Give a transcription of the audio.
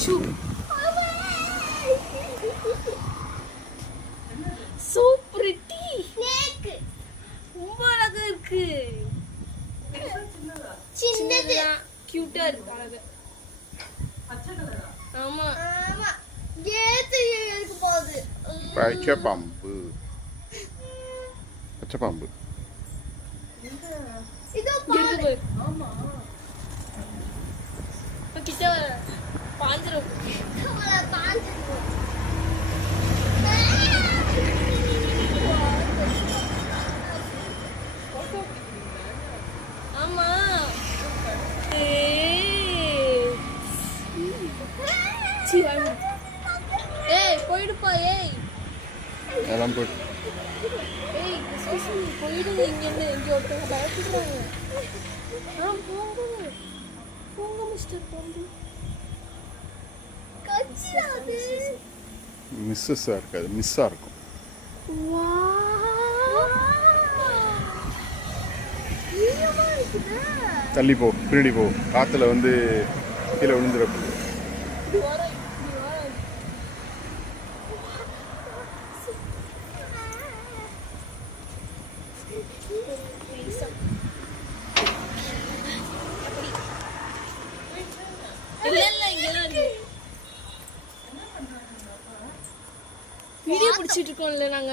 Shoe so pretty snake ரொம்ப அழகா இருக்கு. சின்னது கியூட்டா இருக்கு அழகா. ஆமா ஆமா ஏத்து இருக்கு போகுது. பச்சை பாம்பு பச்சை பாம்பு இதோ இருக்கு பாரு. ஆமா இப்ப கிட்ட பாஞ்சிரும். பாரு பாஞ்சு. ஆமா ஏய் போயிடுப்பா. ஏய் அதெல்லாம் போயிட்டு ஏய் எக்ஸ்கியூஸ் மீ போயிடுங்க. இங்க ஒருத்தவங்க பயப்படுறாங்க. போங்க போங்க மிஸ்டர் பாம்பு. கச்சாது மிஸ்ஸஸாக இருக்காது, மிஸ்ஸாக இருக்கும். தள்ளி போ, பின்னாடி போ, காற்றுல வந்து கீழே விழுந்துடப்போ. இப்படி வர இப்படி வர. இல்ல இங்கதான் இருக்கு. வீடியோ பிடிச்சிட்டு இருக்கோம்ல நாங்க.